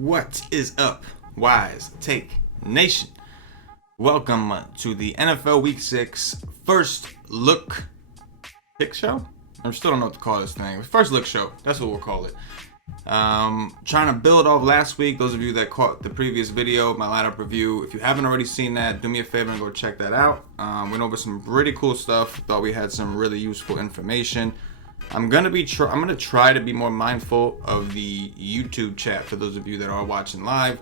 What is up, Wise Take Nation? Welcome to the NFL Week 6 First Look Pick Show? I still don't know what to call this thing. First Look Show, that's what we'll call it. Trying to build off last week. Those of you that caught the previous video, my lineup review, if you haven't already seen that, do me a favor and go check that out. Went over some pretty cool stuff. Thought we had some really useful information. I'm gonna try to be more mindful of the YouTube chat for those of you that are watching live.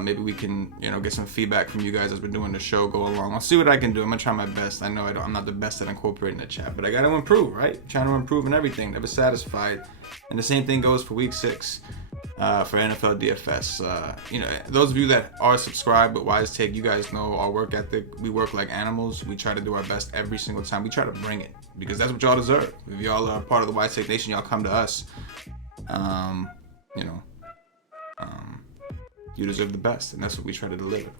Maybe we can, get some feedback from you guys as we're doing the show go along. I'll see what I can do. I'm gonna try my best. I know I'm not the best at incorporating the chat, but I gotta improve, right? Trying to improve in everything. Never satisfied. And the same thing goes for Week 6 for NFL DFS. Those of you that are subscribed with Wise Take, you guys know our work ethic. We work like animals. We try to do our best every single time. We try to bring it because that's what y'all deserve. If y'all are part of the Wise Take Nation, y'all come to us. You deserve the best, and that's what we try to deliver.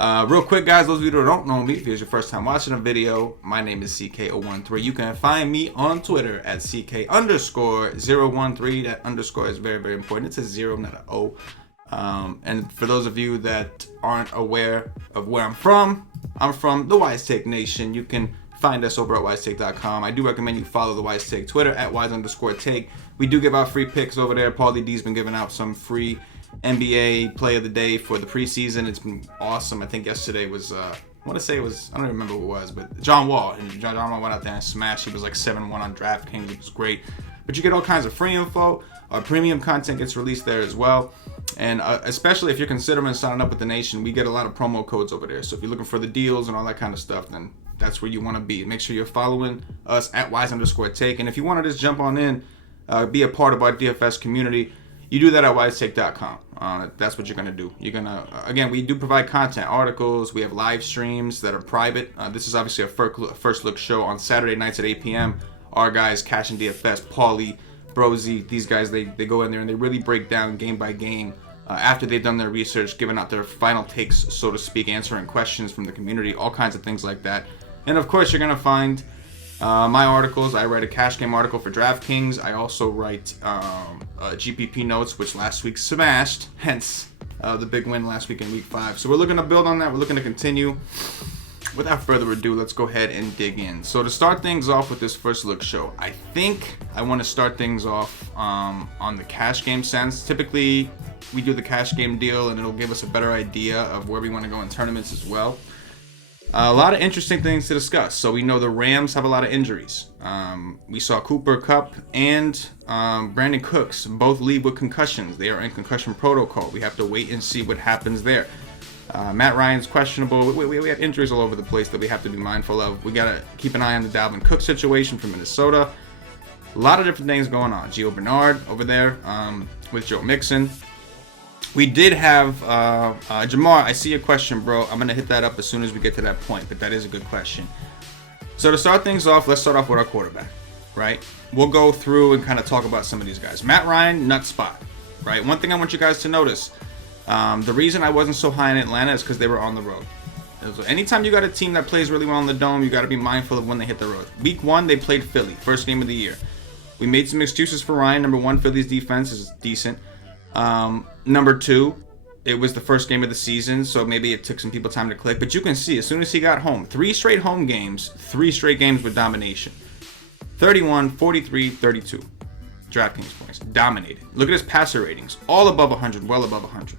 Real quick, guys, those of you that don't know me, if it's your first time watching a video, my name is CK013. You can find me on Twitter at CK_013. That underscore is very, very important. It's a 0, not an O. And for those of you that aren't aware of where I'm from the Wise Take Nation. You can find us over at wisetake.com. I do recommend you follow the Wise Take Twitter at wise_take. We do give out free picks over there. Paulie D's been giving out some free NBA play of the day for the preseason. It's been awesome. I think yesterday was, I don't remember who it was, but John Wall. And John Wall went out there and smashed. He was like 7-1 on DraftKings. It was great. But you get all kinds of free info. Our premium content gets released there as well. And especially if you're considering signing up with the Nation, we get a lot of promo codes over there. So if you're looking for the deals and all that kind of stuff, then that's where you want to be. Make sure you're following us at wise_take. And if you want to just jump on in, be a part of our DFS community, you do that at wisetake.com. That's what you're going to do. You're going to, again, we do provide content, articles. We have live streams that are private. This is obviously a first look show on Saturday nights at 8 p.m. Our guys, Cash and DFS, Paulie, Brosy, these guys, they go in there and they really break down game by game after they've done their research, giving out their final takes, so to speak, answering questions from the community, all kinds of things like that. And of course, you're going to find my articles. I write a cash game article for DraftKings. I also write GPP notes, which last week smashed, hence the big win last week in Week 5. So we're looking to build on that. We're looking to continue. Without further ado, let's go ahead and dig in. So to start things off with this first look show, I think I want to start things off on the cash game sense. Typically, we do the cash game deal, and it'll give us a better idea of where we want to go in tournaments as well. A lot of interesting things to discuss. So we know the Rams have a lot of injuries. We saw Cooper Kupp and Brandon Cooks both leave with concussions. They are in concussion protocol. We have to wait and see what happens there. Matt Ryan's questionable. We have injuries all over the place that we have to be mindful of. We got to keep an eye on the Dalvin Cook situation from Minnesota. A lot of different things going on. Gio Bernard over there with Joe Mixon. We did have, Jamar, I see your question, bro. I'm going to hit that up as soon as we get to that point, but that is a good question. So to start things off, let's start off with our quarterback, right? We'll go through and kind of talk about some of these guys. Matt Ryan, nut spot, right? One thing I want you guys to notice, the reason I wasn't so high in Atlanta is because they were on the road. So anytime you got a team that plays really well in the Dome, you got to be mindful of when they hit the road. Week 1, they played Philly, first game of the year. We made some excuses for Ryan. Number 1, Philly's defense is decent. Number 2, it was the first game of the season, so maybe it took some people time to click. But you can see, as soon as he got home, 3 straight home games, 3 straight games with domination. 31, 43, 32. DraftKings points. Dominated. Look at his passer ratings. All above 100, well above 100.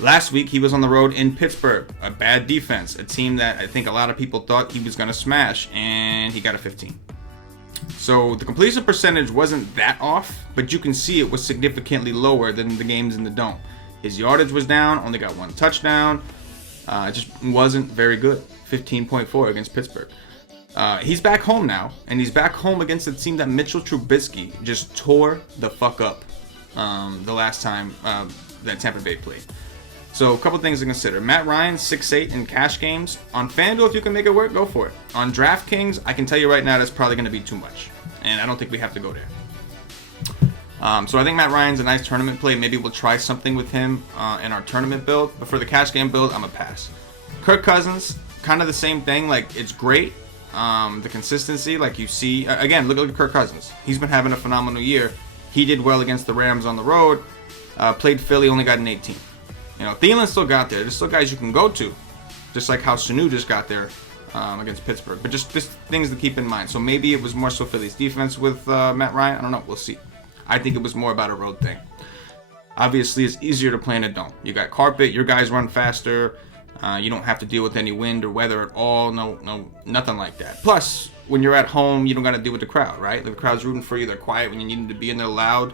Last week, he was on the road in Pittsburgh. A bad defense. A team that I think a lot of people thought he was going to smash, and he got a 15. So the completion percentage wasn't that off, but you can see it was significantly lower than the games in the Dome. His yardage was down, only got 1 touchdown. It just wasn't very good. 15.4 against Pittsburgh. He's back home now, and he's back home against a team that Mitchell Trubisky just tore the fuck up the last time that Tampa Bay played. So a couple things to consider. Matt Ryan, 6'8" in cash games. On FanDuel, if you can make it work, go for it. On DraftKings, I can tell you right now that's probably going to be too much. And I don't think we have to go there. So I think Matt Ryan's a nice tournament play. Maybe we'll try something with him in our tournament build. But for the cash game build, I'm a pass. Kirk Cousins, kind of the same thing. Like, it's great. The consistency, like you see. Again, look at Kirk Cousins. He's been having a phenomenal year. He did well against the Rams on the road. Played Philly, only got an 18. You know, Thielen still got there. There's still guys you can go to, just like how Sanu just got there against Pittsburgh. But just things to keep in mind. So maybe it was more so Philly's defense with Matt Ryan. I don't know. We'll see. I think it was more about a road thing. Obviously, it's easier to play in a dome. You got carpet. Your guys run faster. You don't have to deal with any wind or weather at all. No, nothing like that. Plus, when you're at home, you don't got to deal with the crowd, right? Like, the crowd's rooting for you. They're quiet when you need them to be, and they're loud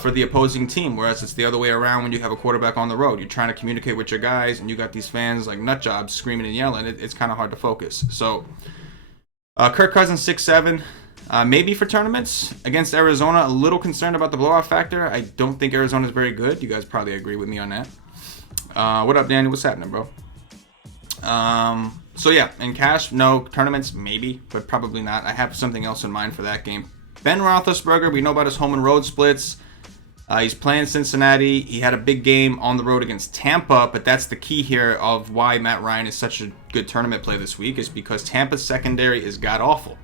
for the opposing team. Whereas it's the other way around when you have a quarterback on the road. You're trying to communicate with your guys, and you got these fans like nut jobs screaming and yelling. It's kind of hard to focus. So, Kirk Cousins 6'7". Maybe for tournaments against Arizona. A little concerned about the blowout factor. I don't think Arizona's very good. You guys probably agree with me on that. What up, Danny? What's happening, bro? So yeah, in cash, no. Tournaments, maybe, but probably not. I have something else in mind for that game. Ben Roethlisberger, we know about his home and road splits. He's playing Cincinnati. He had a big game on the road against Tampa, but that's the key here of why Matt Ryan is such a good tournament play this week, is because Tampa's secondary is god-awful.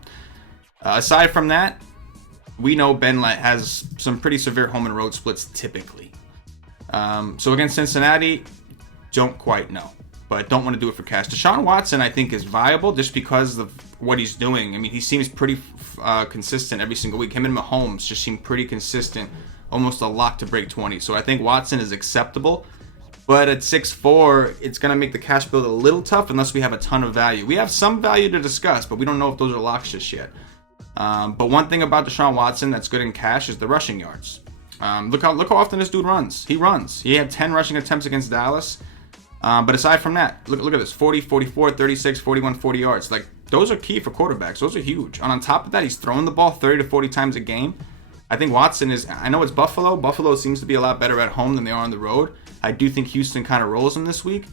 Aside from that, we know Ben has some pretty severe home and road splits typically. So against Cincinnati, don't quite know, but don't want to do it for cash. Deshaun Watson, I think, is viable just because of what he's doing. I mean, he seems pretty consistent every single week. Him and Mahomes just seem pretty consistent, almost a lock to break 20. So I think Watson is acceptable. But at 6'4", it's going to make the cash build a little tough unless we have a ton of value. We have some value to discuss, but we don't know if those are locks just yet. But one thing about Deshaun Watson that's good in cash is the rushing yards. Look how often this dude runs. He runs. He had 10 rushing attempts against Dallas. But aside from that, look at this. 40, 44, 36, 41, 40 yards. Like, those are key for quarterbacks. Those are huge. And on top of that, he's throwing the ball 30 to 40 times a game. I think Watson is, I know it's Buffalo. Buffalo seems to be a lot better at home than they are on the road. I do think Houston kind of rolls him this week.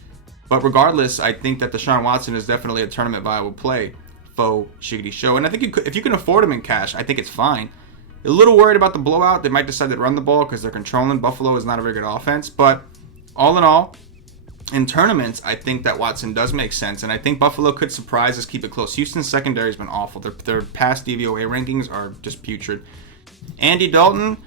But regardless, I think that Deshaun Watson is definitely a tournament viable play. Faux shiggity show. And I think if you can afford him in cash, I think it's fine. A little worried about the blowout. They might decide to run the ball because they're controlling. Buffalo is not a very good offense. But all in all, in tournaments, I think that Watson does make sense. And I think Buffalo could surprise us, keep it close. Houston's secondary has been awful. Their past DVOA rankings are just putrid. Andy Dalton,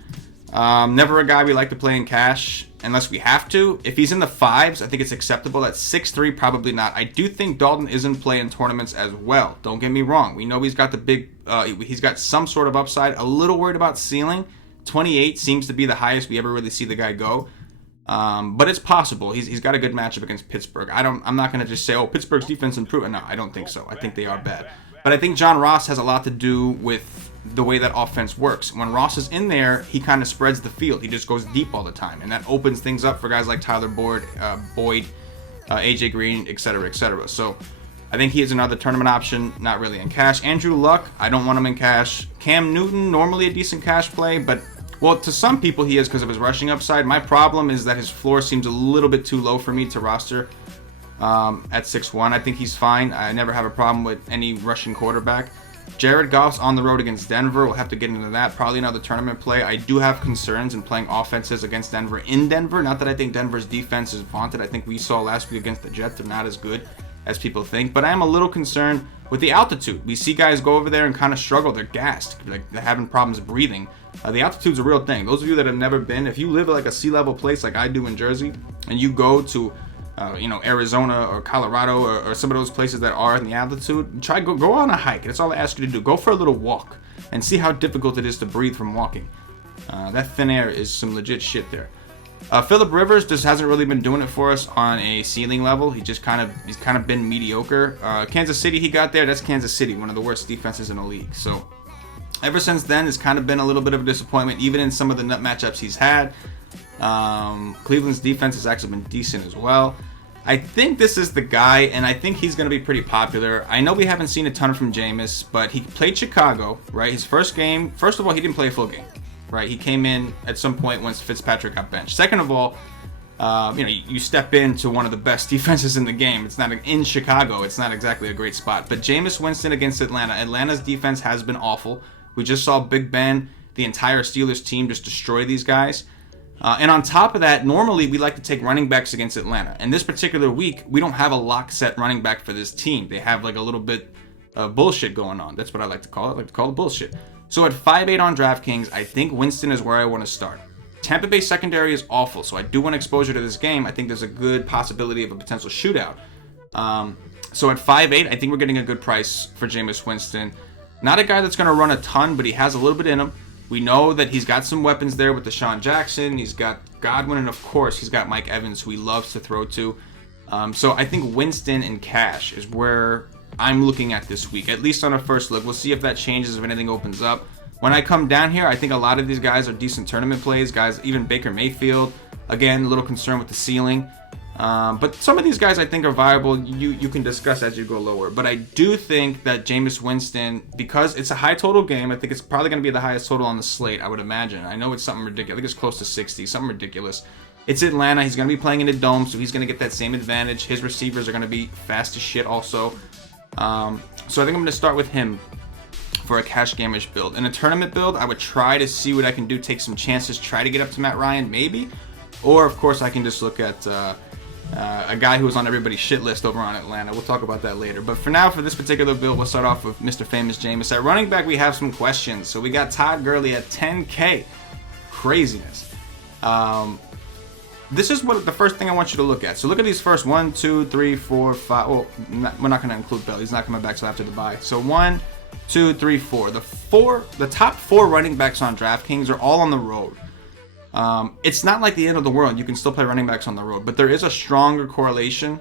never a guy we like to play in cash unless we have to. If he's in the fives, I think it's acceptable. At 6'3", probably not. I do think Dalton is in play in tournaments as well. Don't get me wrong. We know he's got the big, he's got some sort of upside. A little worried about ceiling. 28 seems to be the highest we ever really see the guy go. But it's possible. He's got a good matchup against Pittsburgh. I'm not going to just say, oh, Pittsburgh's defense improved. No, I don't think so. I think they are bad. But I think John Ross has a lot to do with the way that offense works. When Ross is in there, he kind of spreads the field. He just goes deep all the time, and that opens things up for guys like Tyler Boyd, AJ Green, etc., etc. So I think he is another tournament option, not really in cash. Andrew Luck, I don't want him in cash. Cam Newton, normally a decent cash play, but well, to some people he is because of his rushing upside. My problem is that his floor seems a little bit too low for me to roster at 6'1". I think he's fine. I never have a problem with any rushing quarterback. Jared Goff's on the road against Denver. We'll have to get into that. Probably another tournament play. I do have concerns in playing offenses against Denver in Denver. Not that I think Denver's defense is vaunted. I think we saw last week against the Jets, they're not as good as people think. But I am a little concerned with the altitude. We see guys go over there and kind of struggle. They're gassed. Like, they're having problems breathing. The altitude's a real thing. Those of you that have never been, if you live at like a sea level place like I do in Jersey, and you go to Arizona or Colorado or some of those places that are in the altitude, go on a hike. That's all I ask you to do. Go for a little walk and see how difficult it is to breathe from walking. That thin air is some legit shit there. Phillip Rivers just hasn't really been doing it for us on a ceiling level. He's kind of been mediocre. Kansas City, he got there. That's Kansas City, one of the worst defenses in the league. So ever since then, it's kind of been a little bit of a disappointment, even in some of the nut matchups he's had. Cleveland's defense has actually been decent as well. I think this is the guy, and I think he's going to be pretty popular. I know we haven't seen a ton from Jameis, but he played Chicago, right? His first game, first of all, he didn't play a full game, right? He came in at some point once Fitzpatrick got benched. Second of all, you step into one of the best defenses in the game. It's not in Chicago. It's not exactly a great spot. But Jameis Winston against Atlanta. Atlanta's defense has been awful. We just saw Big Ben, the entire Steelers team, just destroy these guys. And on top of that, normally we like to take running backs against Atlanta. And this particular week, we don't have a lock set running back for this team. They have like a little bit of bullshit going on. That's what I like to call it. I like to call it bullshit. So at 5'8" on DraftKings, I think Winston is where I want to start. Tampa Bay secondary is awful, so I do want exposure to this game. I think there's a good possibility of a potential shootout. So at 5'8", I think we're getting a good price for Jameis Winston. Not a guy that's going to run a ton, but he has a little bit in him. We know that he's got some weapons there with Deshaun Jackson. He's got Godwin, and of course, he's got Mike Evans, who he loves to throw to. So I think Winston and cash is where I'm looking at this week, at least on a first look. We'll see if that changes, if anything opens up. When I come down here, I think a lot of these guys are decent tournament plays. Guys, even Baker Mayfield, again, a little concerned with the ceiling. But some of these guys I think are viable. You can discuss as you go lower. But I do think that Jameis Winston, because it's a high total game, I think it's probably going to be the highest total on the slate, I would imagine. I know it's something ridiculous. I think it's close to 60, something ridiculous. It's Atlanta. He's going to be playing in a dome, so he's going to get that same advantage. His receivers are going to be fast as shit also. So I think I'm going to start with him for a cash gamish build. In a tournament build, I would try to see what I can do, take some chances, try to get up to Matt Ryan, maybe. Or, of course, I can just look at a guy who was on everybody's shit list over on Atlanta. We'll talk about that later. But for now, for this particular build, we'll start off with Mr. Famous Jameis. At running back, we have some questions. So we got Todd Gurley at 10K. Craziness. This is what the first thing I want you to look at. So look at these first 1, 2, 3, 4, 5. Well, we're not going to include Bell. He's not coming back till after the bye. So 1, 2, 3, 4. The top 4 running backs on DraftKings are all on the road. It's not like the end of the world. You can still play running backs on the road, but there is a stronger correlation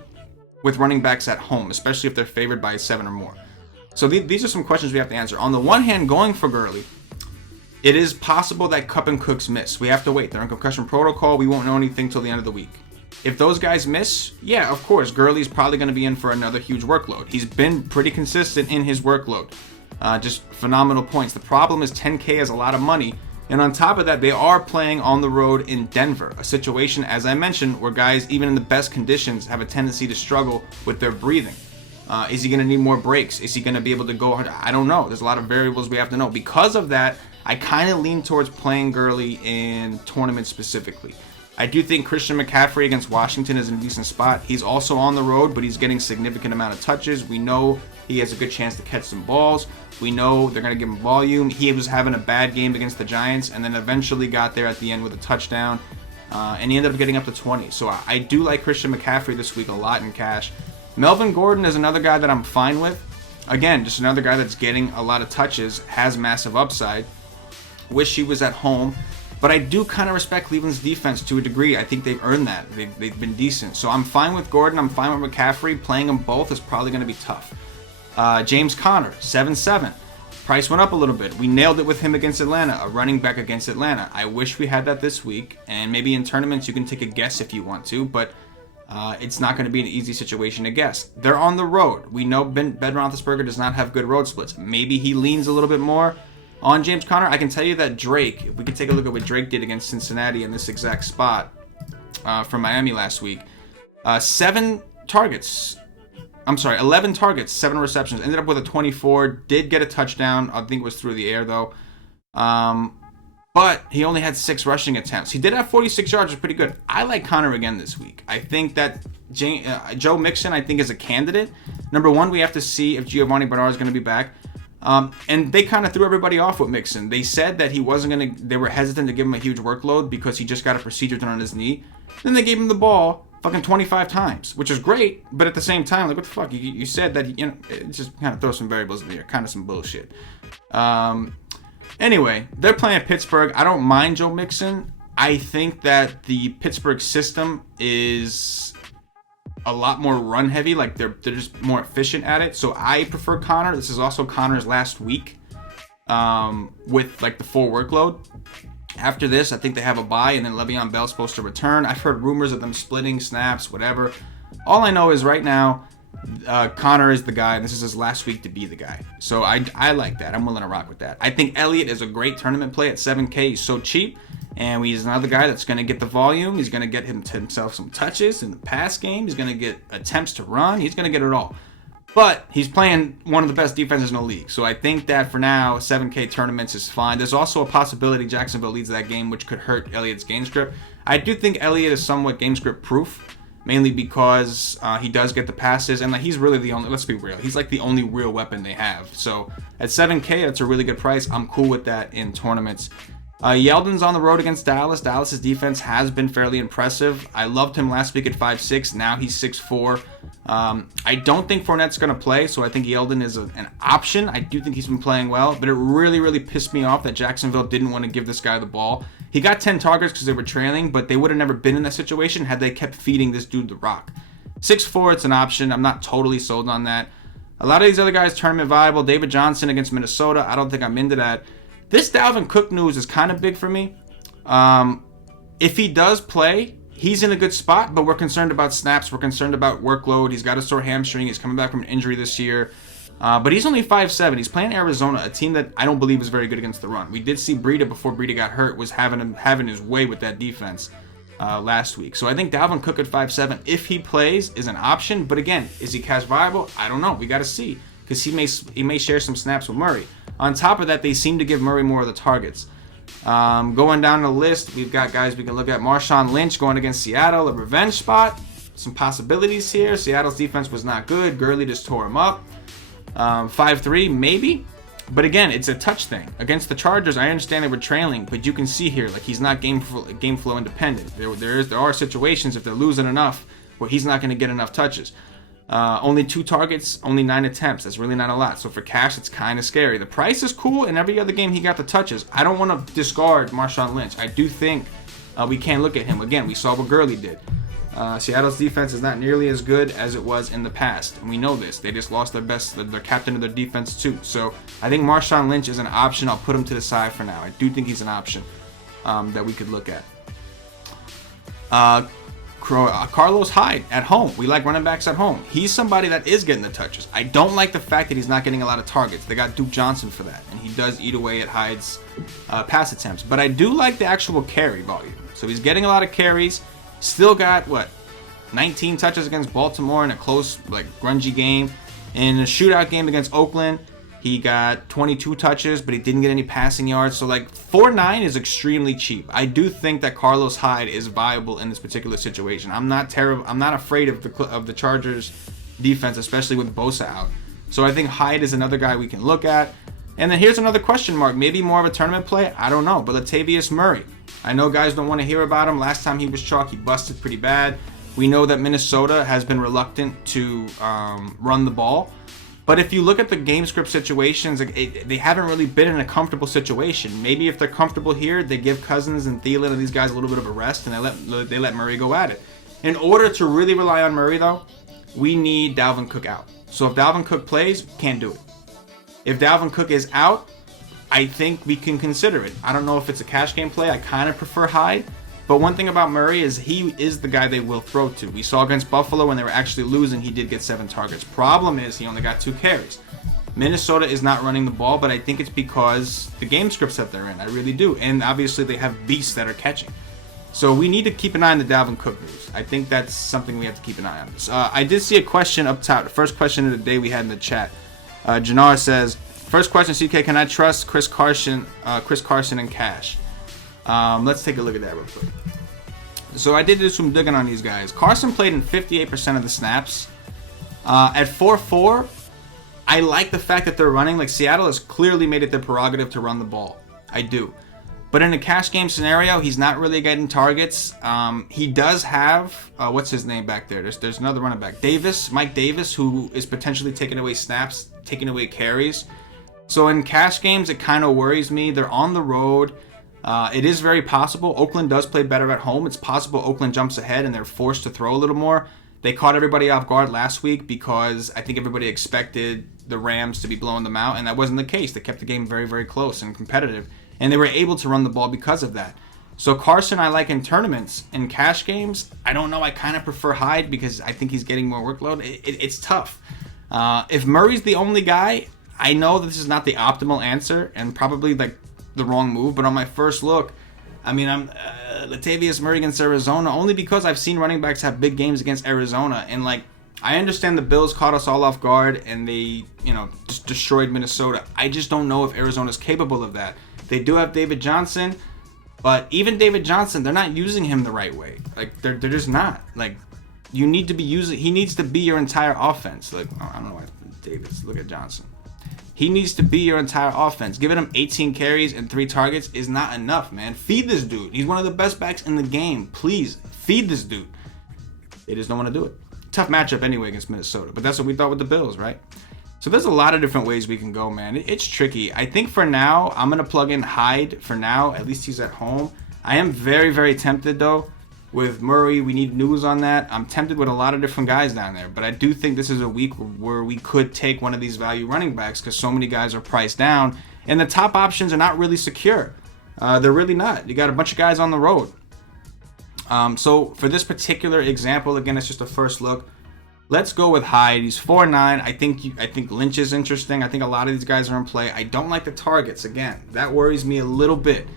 with running backs at home, especially if they're favored by 7 or more. So these are some questions we have to answer. On the one hand, going for Gurley, it is possible that Kupp and Cooks miss. We have to wait. They're in concussion protocol. We won't know anything till the end of the week. If those guys miss, yeah, of course, Gurley's probably going to be in for another huge workload. He's been pretty consistent in his workload. Just phenomenal points. The problem is 10K is a lot of money. And on top of that, they are playing on the road in Denver, a situation, as I mentioned, where guys, even in the best conditions, have a tendency to struggle with their breathing. Is he going to need more breaks? Is he going to be able to go? I don't know. There's a lot of variables we have to know. Because of that, I kind of lean towards playing Gurley in tournaments specifically. I do think Christian McCaffrey against Washington is in a decent spot. He's also on the road, but he's getting significant amount of touches. We know he has a good chance to catch some balls. We know they're going to give him volume. He was having a bad game against the Giants and then eventually got there at the end with a touchdown. And he ended up getting up to 20. So I do like Christian McCaffrey this week a lot in cash. Melvin Gordon is another guy that I'm fine with. Again, just another guy that's getting a lot of touches, has massive upside. Wish he was at home. But I do kind of respect Cleveland's defense to a degree. I think they've earned that. They've been decent. So I'm fine with Gordon. I'm fine with McCaffrey. Playing them both is probably going to be tough. James Conner, 7-7. Price went up a little bit. We nailed it with him against Atlanta, a running back against Atlanta. I wish we had that this week. And maybe in tournaments you can take a guess if you want to. But it's not going to be an easy situation to guess. They're on the road. We know Ben Roethlisberger does not have good road splits. Maybe he leans a little bit more on James Conner. I can tell you that Drake, if we could take a look at what Drake did against Cincinnati in this exact spot from Miami last week. 11 targets, 7 receptions. Ended up with a 24. Did get a touchdown. I think it was through the air, though. But he only had 6 rushing attempts. He did have 46 yards, which is pretty good. I like Conner again this week. I think that Joe Mixon, I think, is a candidate. Number one, we have to see if Giovanni Bernard is going to be back. And they kind of threw everybody off with Mixon. They said that he wasn't going to, they were hesitant to give him a huge workload because he just got a procedure done on his knee. Then they gave him the ball fucking 25 times, which is great. But at the same time, like, what the fuck? You said that, it just kind of throws some variables in there. Kind of some bullshit. Anyway, they're playing Pittsburgh. I don't mind Joe Mixon. I think that the Pittsburgh system is a lot more run heavy. Like they're just more efficient at it. So I prefer Conner. This is also Conner's last week with like the full workload. After this, I think they have a bye and then Le'Veon Bell's supposed to return. I've heard rumors of them splitting snaps, whatever. All I know is right now, Conner is the guy, and this is his last week to be the guy. So I like that. I'm willing to rock with that. I think Elliott is a great tournament play at 7K. He's so cheap, and he's another guy that's going to get the volume. He's going to get himself some touches in the pass game. He's going to get attempts to run. He's going to get it all. But he's playing one of the best defenses in the league. So I think that for now, 7K tournaments is fine. There's also a possibility Jacksonville leads that game, which could hurt Elliott's game script. I do think Elliott is somewhat game script proof, mainly because he does get the passes. And like he's really the only, let's be real, he's like the only real weapon they have. So at 7K, that's a really good price. I'm cool with that in tournaments. Yeldon's on the road against Dallas. Dallas's defense has been fairly impressive. I loved him last week at 5'6". Now he's 6'4". I don't think Fournette's going to play, so I think Yeldon is an option. I do think he's been playing well, but it really, really pissed me off that Jacksonville didn't want to give this guy the ball. He got 10 targets because they were trailing, but they would have never been in that situation had they kept feeding this dude the rock. 6'4", it's an option. I'm not totally sold on that. A lot of these other guys, tournament viable. David Johnson against Minnesota. I don't think I'm into that. This Dalvin Cook news is kind of big for me. If he does play, he's in a good spot, but we're concerned about snaps. We're concerned about workload. He's got a sore hamstring. He's coming back from an injury this year. But he's only 5'7". He's playing Arizona, a team that I don't believe is very good against the run. We did see Breida, before Breida got hurt, was having his way with that defense last week. So I think Dalvin Cook at 5'7", if he plays, is an option. But again, is he cash viable? I don't know. We got to see, because he may share some snaps with Murray. On top of that, they seem to give Murray more of the targets. Going down the list, we've got guys we can look at. Marshawn Lynch going against Seattle, a revenge spot. Some possibilities here. Seattle's defense was not good. Gurley just tore him up. 5'3", maybe. But again, it's a touch thing. Against the Chargers, I understand they were trailing, but you can see here, like, he's not game flow independent. There are situations, if they're losing enough, where he's not going to get enough touches. Only 2 targets, only 9 attempts. That's really not a lot. So for cash, it's kind of scary. The price is cool. In every other game, he got the touches. I don't want to discard Marshawn Lynch. I do think we can't look at him. Again, we saw what Gurley did. Seattle's defense is not nearly as good as it was in the past. And we know this. They just lost their captain of their defense too. So I think Marshawn Lynch is an option. I'll put him to the side for now. I do think he's an option that we could look at. Carlos Hyde at home. We like running backs at home. He's somebody that is getting the touches. I don't like the fact that he's not getting a lot of targets. They got Duke Johnson for that, and he does eat away at Hyde's pass attempts. But I do like the actual carry volume. So he's getting a lot of carries. Still got, 19 touches against Baltimore in a close, grungy game. In a shootout game against Oakland, he got 22 touches, but he didn't get any passing yards. So 4.9 is extremely cheap. I do think that Carlos Hyde is viable in this particular situation. I'm not afraid of the Chargers defense, especially with Bosa out. So I think Hyde is another guy we can look at. And then here's another question mark. Maybe more of a tournament play. I don't know. But Latavius Murray. I know guys don't want to hear about him. Last time he was chalk, he busted pretty bad. We know that Minnesota has been reluctant to run the ball. But if you look at the game script situations, they haven't really been in a comfortable situation. Maybe if they're comfortable here, they give Cousins and Thielen and these guys a little bit of a rest, and they let Murray go at it. In order to really rely on Murray, though, we need Dalvin Cook out. So if Dalvin Cook plays, can't do it. If Dalvin Cook is out, I think we can consider it. I don't know if it's a cash game play. I kind of prefer Hyde. But one thing about Murray is he is the guy they will throw to. We saw against Buffalo when they were actually losing, he did get 7 targets. Problem is he only got 2 carries. Minnesota is not running the ball, but I think it's because the game scripts that they're in. I really do. And obviously they have beasts that are catching. So we need to keep an eye on the Dalvin Cook news. I think that's something we have to keep an eye on. I did see a question up top. The first question of the day we had in the chat. Jannar says, first question, CK, can I trust Chris Carson and cash? Let's take a look at that real quick. So I did do some digging on these guys. Carson played in 58% of the snaps. At 4-4, I like the fact that they're running. Seattle has clearly made it their prerogative to run the ball. I do. But in a cash game scenario, he's not really getting targets. He does have, what's his name back there? There's another running back. Mike Davis, who is potentially taking away snaps, taking away carries. So in cash games, it kind of worries me. They're on the road. It is very possible. Oakland does play better at home. It's possible Oakland jumps ahead and they're forced to throw a little more. They caught everybody off guard last week because I think everybody expected the Rams to be blowing them out, and that wasn't the case. They kept the game very, very close and competitive, and they were able to run the ball because of that. So Carson I like in tournaments. In cash games, I don't know. I kind of prefer Hyde because I think he's getting more workload. It's tough. If Murray's the only guy, I know this is not the optimal answer and probably the wrong move, but on my first look, I'm Latavius Murray against Arizona only because I've seen running backs have big games against Arizona, and I understand the Bills caught us all off guard and they just destroyed Minnesota. I just don't know if Arizona's capable of that. They do have David Johnson, but even David Johnson, they're not using him the right way. They're just not. You need to be he needs to be your entire offense. I don't know why David's, look at Johnson. He needs to be your entire offense. Giving him 18 carries and 3 targets is not enough, man. Feed this dude. He's one of the best backs in the game. Please, feed this dude. They just don't want to do it. Tough matchup anyway against Minnesota, but that's what we thought with the Bills, right? So there's a lot of different ways we can go, man. It's tricky. I think for now, I'm going to plug in Hyde for now. At least he's at home. I am very, very tempted, though. With Murray, we need news on that. I'm tempted with a lot of different guys down there, but I do think this is a week where we could take one of these value running backs because so many guys are priced down, and the top options are not really secure. They're really not. You got a bunch of guys on the road. So for this particular example, again, it's just a first look. Let's go with Hyde. He's 4'9". I think Lynch is interesting. I think a lot of these guys are in play. I don't like the targets. Again, that worries me a little bit.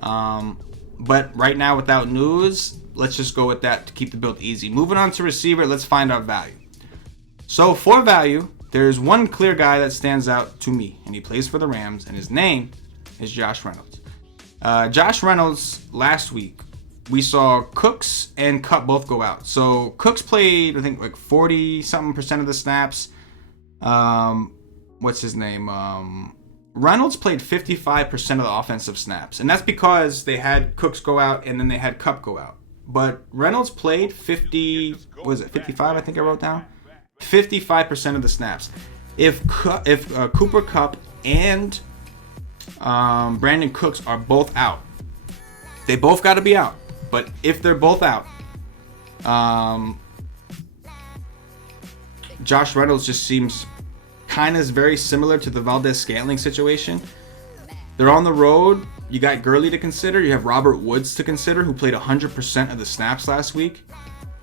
But right now, without news, let's just go with that to keep the build easy. Moving on to receiver, let's find our value. So for value, there's one clear guy that stands out to me, and he plays for the Rams, and his name is Josh Reynolds. Josh Reynolds, last week, we saw Cooks and Kupp both go out. So Cooks played, I think, like 40-something% of the snaps. What's his name? Reynolds played 55% of the offensive snaps. And that's because they had Cooks go out and then they had Kupp go out. But Reynolds played 55, I think I wrote down? 55% of the snaps. If Cooper Kupp and Brandon Cooks are both out, they both got to be out. But if they're both out, Josh Reynolds just seems kind of very similar to the Valdez-Scantling situation. They're on the road. You got Gurley to consider. You have Robert Woods to consider, who played 100% of the snaps last week.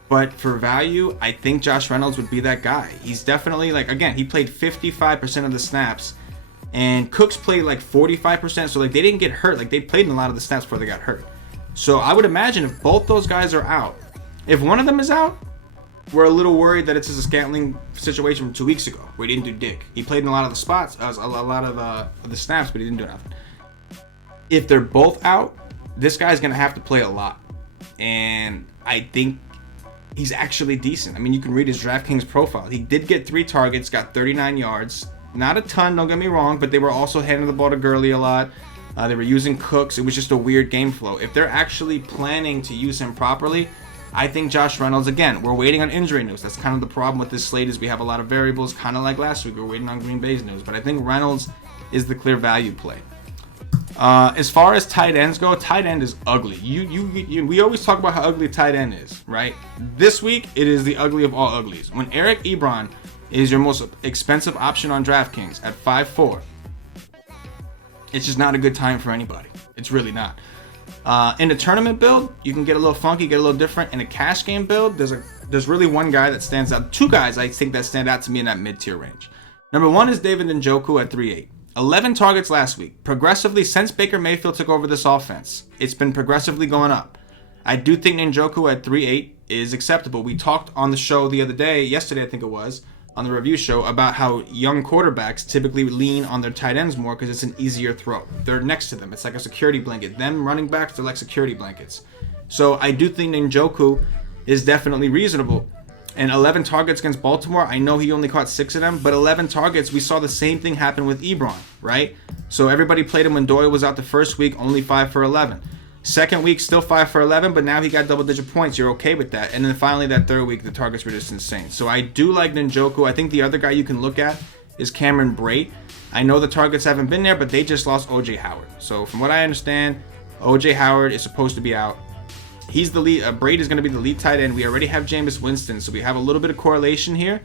But for value, I think Josh Reynolds would be that guy. He's definitely, like, again, he played 55% of the snaps. And Cooks played like 45%. So, like, they didn't get hurt. Like, they played in a lot of the snaps before they got hurt. So I would imagine if both those guys are out, if one of them is out, we're a little worried that it's a Scantling situation from 2 weeks ago where he didn't do dick. He played in a lot of the spots, a lot of the snaps, but he didn't do nothing. If they're both out, this guy's going to have to play a lot. And I think he's actually decent. I mean, you can read his DraftKings profile. He did get 3 targets, got 39 yards. Not a ton, don't get me wrong, but they were also handing the ball to Gurley a lot. They were using Cooks. It was just a weird game flow. If they're actually planning to use him properly, I think Josh Reynolds, again, we're waiting on injury news. That's kind of the problem with this slate is we have a lot of variables, kind of like last week. We're waiting on Green Bay's news. But I think Reynolds is the clear value play. As far as tight ends go, tight end is ugly. We always talk about how ugly tight end is, right? This week, it is the ugly of all uglies. When Eric Ebron is your most expensive option on DraftKings at 5'4", it's just not a good time for anybody. It's really not. In a tournament build, you can get a little funky, get a little different. In a cash game build, there's really one guy that stands out. 2 guys I think that stand out to me in that mid-tier range. Number 1 is David Njoku at 3'8". 11 targets last week. Progressively, since Baker Mayfield took over this offense, it's been progressively going up. I do think Njoku at 3'8" is acceptable. We talked on the show the other day, yesterday I think it was, on the review show about how young quarterbacks typically lean on their tight ends more because it's an easier throw. They're next to them. It's like a security blanket. Them running backs, they're like security blankets. So I do think Njoku is definitely reasonable. And 11 targets against Baltimore, I know he only caught 6 of them, but 11 targets, we saw the same thing happen with Ebron, right? So everybody played him when Doyle was out the first week, only 5 for 11. Second week, still 5 for 11, but now he got double-digit points. You're okay with that. And then finally, that third week, the targets were just insane. So I do like Njoku. I think the other guy you can look at is Cameron Brate. I know the targets haven't been there, but they just lost O.J. Howard. So from what I understand, O.J. Howard is supposed to be out. He's the lead. Brate is going to be the lead tight end. We already have Jameis Winston, so we have a little bit of correlation here.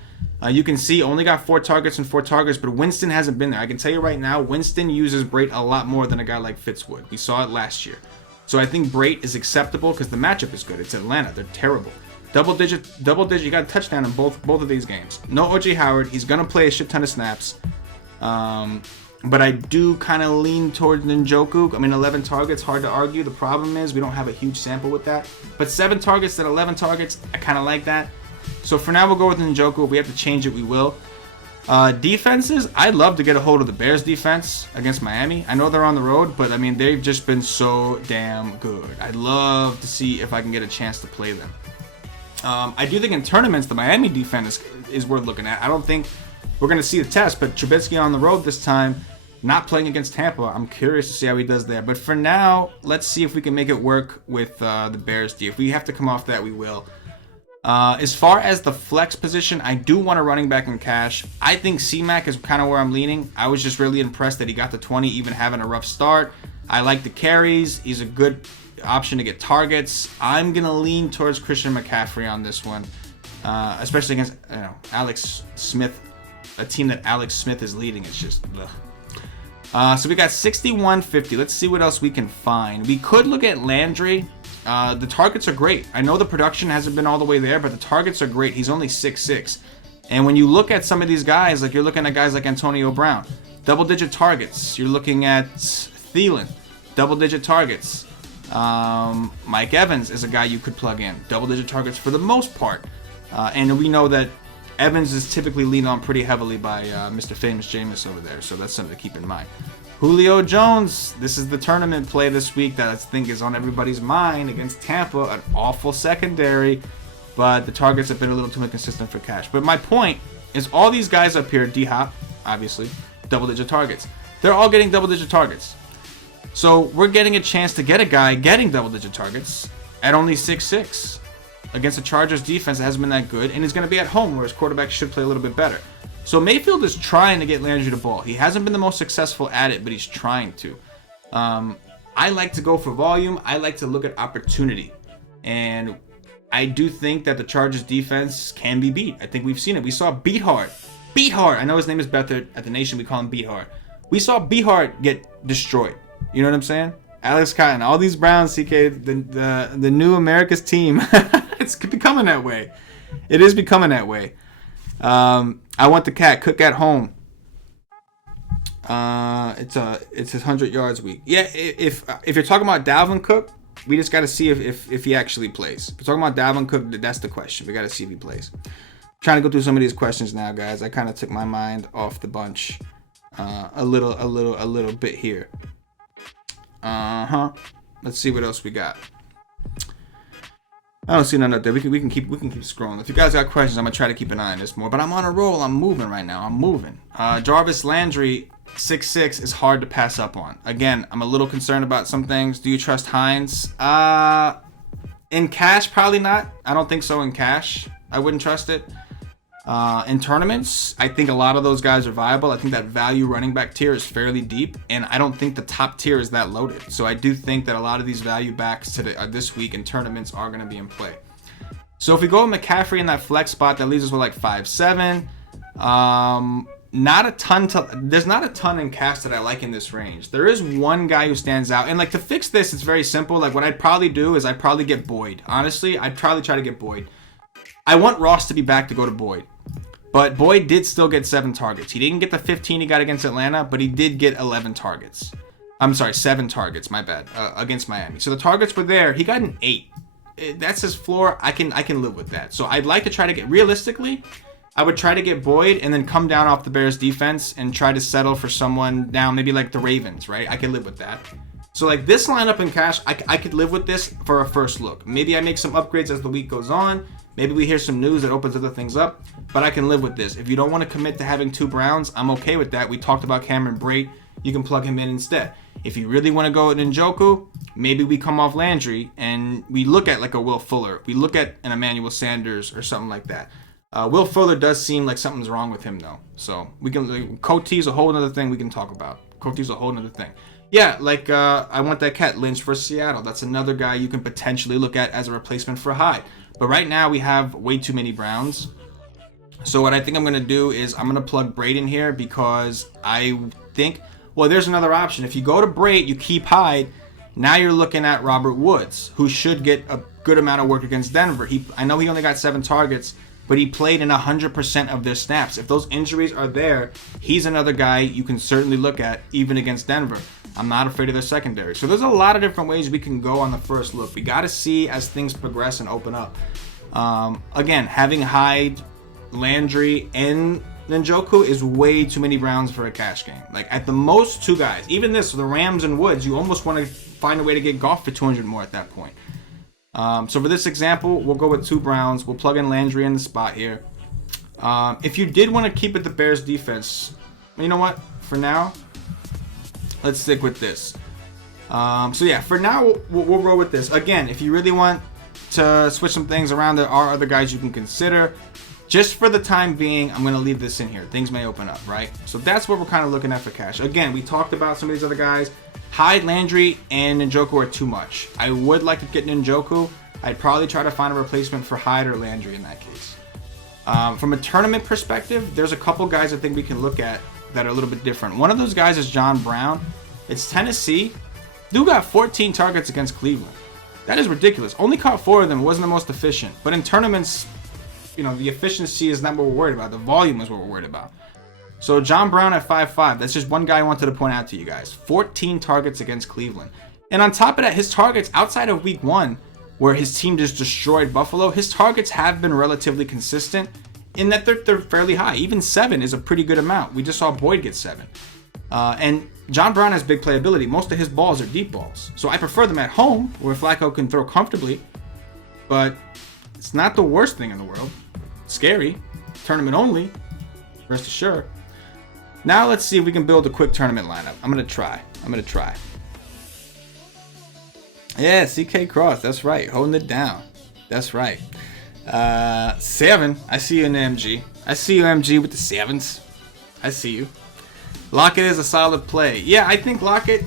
You can see only got 4 targets, but Winston hasn't been there. I can tell you right now, Winston uses Brate a lot more than a guy like Fitz would. We saw it last year. So I think Brate is acceptable because the matchup is good. It's Atlanta. They're terrible. Double digit. You got a touchdown in both of these games. No O.J. Howard. He's going to play a shit ton of snaps. But I do kind of lean towards Njoku. I mean, 11 targets, hard to argue. The problem is we don't have a huge sample with that. But 7 targets at 11 targets, I kind of like that. So for now, we'll go with Njoku. If we have to change it, we will. Defenses, I'd love to get a hold of the Bears defense against Miami. I know they're on the road, but I mean, they've just been so damn good. I'd love to see if I can get a chance to play them. I do think in tournaments, the Miami defense is worth looking at. I don't think we're going to see the test. But Trubisky on the road this time, not playing against Tampa. I'm curious to see how he does there. But for now, let's see if we can make it work with the Bears D. If we have to come off that, we will. As far as the flex position, I do want a running back in cash. I think C-Mac is kind of where I'm leaning. I was just really impressed that he got the 20, even having a rough start. I like the carries. He's a good option to get targets. I'm going to lean towards Christian McCaffrey on this one, especially against Alex Smith, a team that Alex Smith is leading. It's just, ugh. So we got 61.50. Let's see what else we can find. We could look at Landry. The targets are great. I know the production hasn't been all the way there, but the targets are great. He's only 6'6". And when you look at some of these guys, like you're looking at guys like Antonio Brown, double-digit targets. You're looking at Thielen, double-digit targets. Mike Evans is a guy you could plug in, double-digit targets for the most part. And we know that Evans is typically leaned on pretty heavily by Mr. Famous Jameis over there, so that's something to keep in mind. Julio Jones, this is the tournament play this week that I think is on everybody's mind against Tampa, an awful secondary, but the targets have been a little too inconsistent for cash. But my point is all these guys up here, D-Hop, obviously, double-digit targets. They're all getting double-digit targets. So we're getting a chance to get a guy getting double-digit targets at only 6'6", against the Chargers defense that hasn't been that good, and he's going to be at home where his quarterback should play a little bit better. So Mayfield is trying to get Landry the ball. He hasn't been the most successful at it, but he's trying to. I like to go for volume. I like to look at opportunity. And I do think that the Chargers defense can be beat. I think we've seen it. We saw Beat Hard. Beat Hard. I know his name is Beathard. At the Nation, we call him Beat Hard. We saw Beat Hard get destroyed. You know what I'm saying? Alex Cotton, all these Browns, CK, the new America's team. It's becoming that way. It is becoming that way. I want the cat. Cook at home. It's his 100 yards week. Yeah, if you're talking about Dalvin Cook, we just got to see if he actually plays. If we're talking about Dalvin Cook, that's the question. We got to see if he plays. Trying to go through some of these questions now, guys. I kind of took my mind off the bunch a little bit here. Let's see what else we got. I don't see none up there. We can keep scrolling. If you guys got questions, I'm gonna try to keep an eye on this more. But I'm on a roll. I'm moving right now. I'm moving. Jarvis Landry, 6'6", is hard to pass up on. Again, I'm a little concerned about some things. Do you trust Hines? In cash, probably not. I don't think so in cash. I wouldn't trust it. In tournaments, I think a lot of those guys are viable. I think that value running back tier is fairly deep, and I don't think the top tier is that loaded. So I do think that a lot of these value backs this week in tournaments are going to be in play. So if we go with McCaffrey in that flex spot, that leaves us with like 5'7". There's not a ton in cash that I like in this range. There is one guy who stands out, and like to fix this, it's very simple. Like what I'd probably do is I'd probably get Boyd. Honestly, I'd probably try to get Boyd. I want Ross to be back to go to Boyd. But Boyd did still get 7 targets. He didn't get the 15 he got against Atlanta, but he did get 11 targets. I'm sorry, 7 targets, my bad, against Miami. So the targets were there. He got an 8. That's his floor. I can live with that. So I'd like to try to get, realistically, I would try to get Boyd and then come down off the Bears defense and try to settle for someone down, maybe like the Ravens, right? I can live with that. So like this lineup in cash, I could live with this for a first look. Maybe I make some upgrades as the week goes on. Maybe we hear some news that opens other things up, but I can live with this. If you don't want to commit to having 2 Browns, I'm okay with that. We talked about Cameron Brate. You can plug him in instead. If you really want to go with Njoku, maybe we come off Landry and we look at like a Will Fuller. We look at an Emmanuel Sanders or something like that. Will Fuller does seem like something's wrong with him though. So we can, Coty's a whole other thing we can talk about. Coty's a whole other thing. Yeah, like I want that cat, Lynch for Seattle. That's another guy you can potentially look at as a replacement for Hyde. But right now we have way too many Browns. So what I think I'm going to do is I'm going to plug Brate in here because I think, well, there's another option. If you go to Brate, you keep Hyde. Now you're looking at Robert Woods, who should get a good amount of work against Denver. I know he only got 7 targets, but he played in 100% of their snaps. If those injuries are there, he's another guy you can certainly look at even against Denver. I'm not afraid of their secondary. So there's a lot of different ways we can go on the first look. We got to see as things progress and open up. Again, having Hyde, Landry, and Njoku is way too many Browns for a cash game. Like at the most 2 guys. Even this, the Rams and Woods, you almost want to find a way to get Goff for 200 more at that point. So for this example, we'll go with 2 Browns. We'll plug in Landry in the spot here. If you did want to keep it the Bears defense, you know what? For now, let's stick with this. So yeah, for now, we'll roll with this. Again, if you really want to switch some things around, there are other guys you can consider. Just for the time being, I'm going to leave this in here. Things may open up, right? So that's what we're kind of looking at for cash. Again, we talked about some of these other guys. Hyde, Landry, and Njoku are too much. I would like to get Njoku. I'd probably try to find a replacement for Hyde or Landry in that case. From a tournament perspective, there's a couple guys I think we can look at that are a little bit different. One of those guys is John Brown. It's Tennessee. Dude got 14 targets against Cleveland. That is ridiculous. Only caught 4 of them. Wasn't the most efficient. But in tournaments, you know, the efficiency is not what we're worried about. The volume is what we're worried about. So John Brown at 5'5". That's just one guy I wanted to point out to you guys. 14 targets against Cleveland. And on top of that, his targets outside of week 1, where his team just destroyed Buffalo, his targets have been relatively consistent in that they're fairly high. Even 7 is a pretty good amount. We just saw Boyd get 7. And John Brown has big playability. Most of his balls are deep balls. So I prefer them at home, where Flacco can throw comfortably. But it's not the worst thing in the world. Scary. Tournament only. Rest assured. Now let's see if we can build a quick tournament lineup. I'm going to try. Yeah, CK Cross. That's right. Holding it down. That's right. 7. I see you in the MG. I see you, MG, with the 7s. I see you. Lockett is a solid play. Yeah, I think Lockett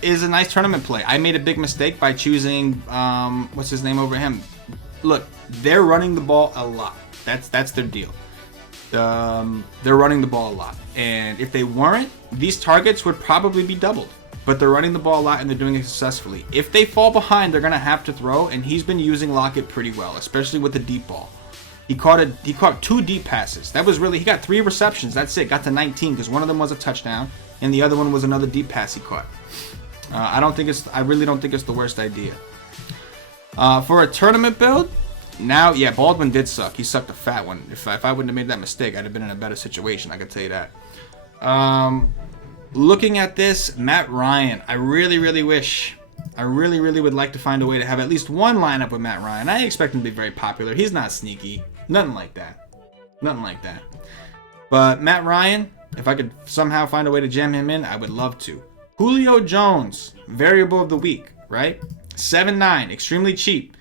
is a nice tournament play. I made a big mistake by choosing, what's his name over him? Look, they're running the ball a lot. That's their deal. They're running the ball a lot. And if they weren't, these targets would probably be doubled. But they're running the ball a lot and they're doing it successfully. If they fall behind, they're going to have to throw, and he's been using Lockett pretty well, especially with the deep ball. He caught 2 deep passes. That was really, he got 3 receptions. That's it. Got to 19 because one of them was a touchdown and the other one was another deep pass he caught. I really don't think it's the worst idea. For a tournament build, now, yeah, Baldwin did suck. He sucked a fat one. If I wouldn't have made that mistake, I'd have been in a better situation. I can tell you that. Looking at this, Matt Ryan, I really would like to find a way to have at least one lineup with Matt Ryan. I expect him to be very popular. He's not sneaky. Nothing like that. But Matt Ryan, if I could somehow find a way to jam him in, I would love to. Julio Jones, variable of the week, right? 7'9", extremely cheap.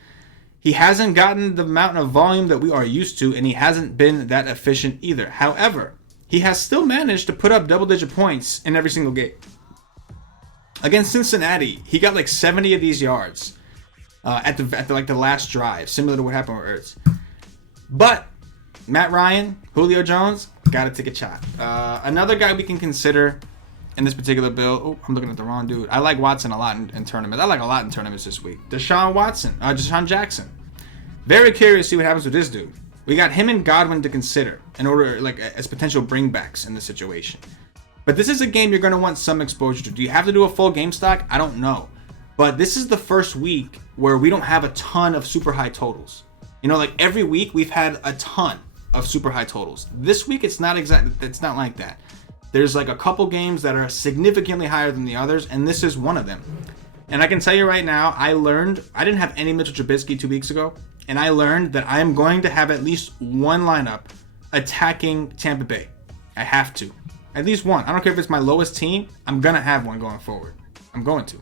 He hasn't gotten the amount of volume that we are used to, and he hasn't been that efficient either. However, he has still managed to put up double-digit points in every single game. Against Cincinnati, he got like 70 of these yards at the last drive, similar to what happened with Ertz. But Matt Ryan, Julio Jones, got to take a shot. Another guy we can consider in this particular build. Oh, I'm looking at the wrong dude. I like Watson a lot in tournaments. I like a lot in tournaments this week. Deshaun Jackson. Very curious to see what happens with this dude. We got him and Godwin to consider in order, like, as potential bringbacks in the situation. But this is a game you're going to want some exposure to. Do you have to do a full game stock? I don't know. But this is the first week where we don't have a ton of super high totals. You know, like every week we've had a ton of super high totals. This week it's not like that. There's like a couple games that are significantly higher than the others, and this is one of them. And I can tell you right now, I didn't have any Mitchell Trubisky 2 weeks ago, and I learned that I am going to have at least one lineup attacking Tampa Bay. I have to. At least one. I don't care if it's my lowest team. I'm going to have one going forward. I'm going to.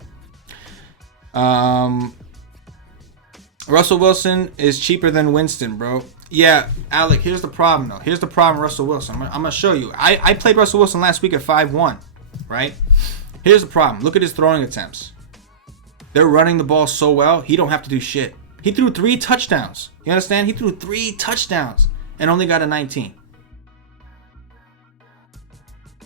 Russell Wilson is cheaper than Winston, bro. Yeah, Alec, here's the problem, though. Here's the problem, Russell Wilson. I'm going to show you. I played Russell Wilson last week at 5-1, right? Here's the problem. Look at his throwing attempts. They're running the ball so well, he don't have to do shit. He threw 3 touchdowns. You understand? He threw 3 touchdowns and only got a 19.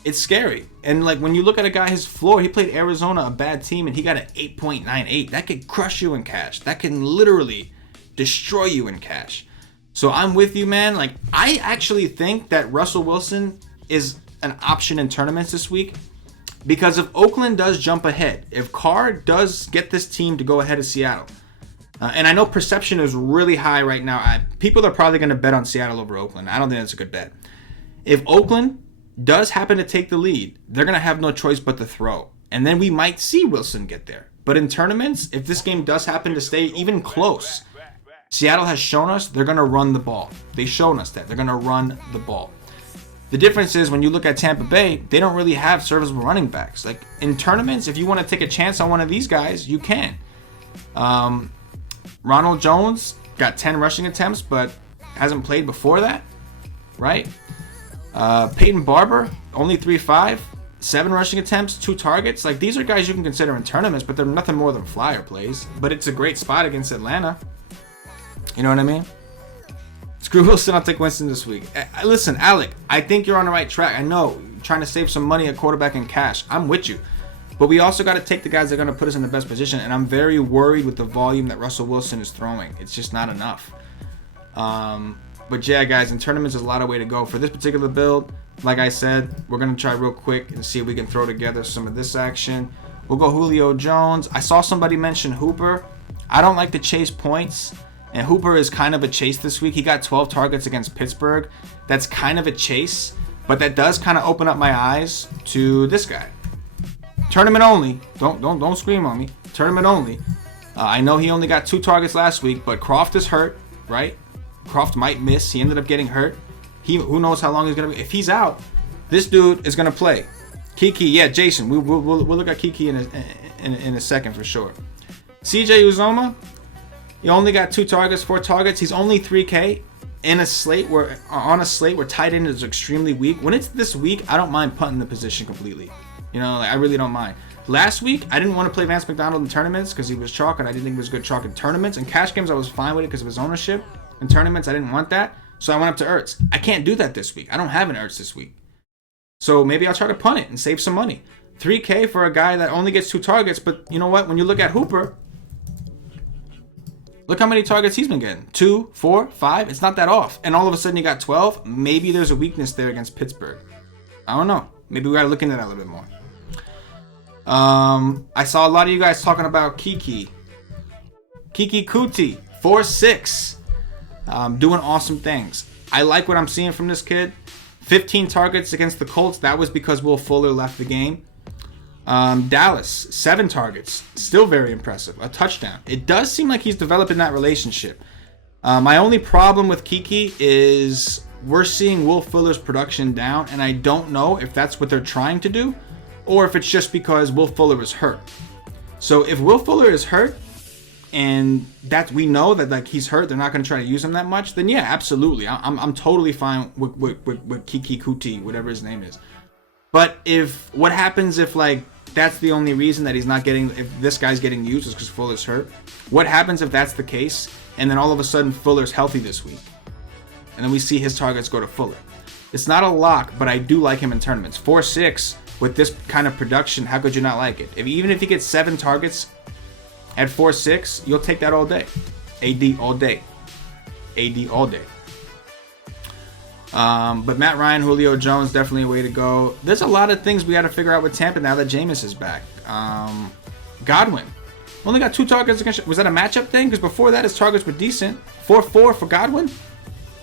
It's scary. And like when you look at a guy, his floor, he played Arizona, a bad team, and he got an 8.98. That could crush you in cash. That can literally destroy you in cash. So I'm with you, man. Like, I actually think that Russell Wilson is an option in tournaments this week because if Oakland does jump ahead, if Carr does get this team to go ahead of Seattle, and I know perception is really high right now. People are probably going to bet on Seattle over Oakland. I don't think that's a good bet. If Oakland does happen to take the lead, they're going to have no choice but to throw. And then we might see Wilson get there. But in tournaments, if this game does happen to stay even close, Seattle has shown us they're going to run the ball. They've shown us that. They're going to run the ball. The difference is when you look at Tampa Bay, they don't really have serviceable running backs. Like in tournaments, if you want to take a chance on one of these guys, you can. Ronald Jones got 10 rushing attempts, but hasn't played before that, right? Peyton Barber, only 3.5, 7 rushing attempts, 2 targets. Like these are guys you can consider in tournaments, but they're nothing more than flyer plays. But it's a great spot against Atlanta. You know what I mean? Screw Wilson, I'll take Winston this week. Listen, Alec, I think you're on the right track. I know, you're trying to save some money at quarterback and cash. I'm with you. But we also got to take the guys that are going to put us in the best position. And I'm very worried with the volume that Russell Wilson is throwing. It's just not enough. But yeah, guys, in tournaments, there's a lot of way to go. For this particular build, like I said, we're going to try real quick and see if we can throw together some of this action. We'll go Julio Jones. I saw somebody mention Hooper. I don't like to chase points. And Hooper is kind of a chase this week. He got 12 targets against Pittsburgh. That's kind of a chase, but that does kind of open up my eyes to this guy. Tournament only. Don't scream on me. Tournament only. I know he only got 2 targets last week, but Croft is hurt, right? Croft might miss. He ended up getting hurt. Who knows how long he's gonna be. If he's out, this dude is gonna play. Kiki, yeah, Jason. We'll look at Kiki in a second for sure. CJ Uzoma. He only got 2 targets, 4 targets. He's only 3K in a slate where tight end is extremely weak. When it's this week, I don't mind punting the position completely. You know, like, I really don't mind. Last week, I didn't want to play Vance McDonald in tournaments because he was chalk, and I didn't think he was good chalk in tournaments. In cash games, I was fine with it because of his ownership. In tournaments, I didn't want that, so I went up to Ertz. I can't do that this week. I don't have an Ertz this week. So maybe I'll try to punt it and save some money. 3K for a guy that only gets 2 targets, but you know what? When you look at Hooper, look how many targets he's been getting. 2, 4, 5. It's not that off. And all of a sudden you got 12. Maybe there's a weakness there against Pittsburgh. I don't know. Maybe we got to look into that a little bit more. I saw a lot of you guys talking about Kiki. Kiki Kuti, 4.6. Doing awesome things. I like what I'm seeing from this kid. 15 targets against the Colts. That was because Will Fuller left the game. Dallas, 7 targets. Still very impressive. A touchdown. It does seem like he's developing that relationship. My only problem with Kiki is we're seeing Will Fuller's production down, and I don't know if that's what they're trying to do or if it's just because Will Fuller is hurt. So if Will Fuller is hurt and that we know that like he's hurt, they're not going to try to use him that much, then yeah, absolutely. I'm totally fine with Kiki Kuti, whatever his name is. But what happens if like that's the only reason that he's not getting, if this guy's getting used is because Fuller's hurt? What happens if that's the case and then all of a sudden Fuller's healthy this week? And then we see his targets go to Fuller. It's not a lock, but I do like him in tournaments. 4.6 with this kind of production, how could you not like it? Even if he gets 7 targets at 4.6, you'll take that all day. AD all day. AD all day. But Matt Ryan, Julio Jones, definitely a way to go. There's a lot of things we got to figure out with Tampa now that Jameis is back. Godwin. Only got 2 targets against... Was that a matchup thing? Because before that, his targets were decent. 4-4 for Godwin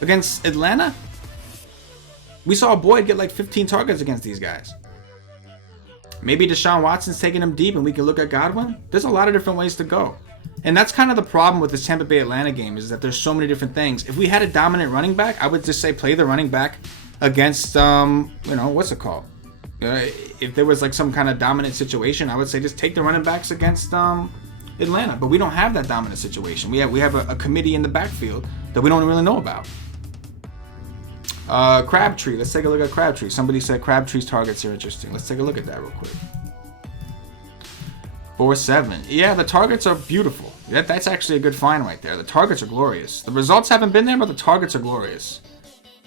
against Atlanta. We saw Boyd get like 15 targets against these guys. Maybe Deshaun Watson's taking him deep and we can look at Godwin. There's a lot of different ways to go. And that's kind of the problem with this Tampa Bay Atlanta game is that there's so many different things. If we had a dominant running back, I would just say play the running back against, what's it called? If there was like some kind of dominant situation, I would say just take the running backs against Atlanta. But we don't have that dominant situation. We have a committee in the backfield that we don't really know about. Crabtree. Let's take a look at Crabtree. Somebody said Crabtree's targets are interesting. Let's take a look at that real quick. 4.7. Yeah, the targets are beautiful. That's actually a good find right there. The targets are glorious. The results haven't been there, but the targets are glorious.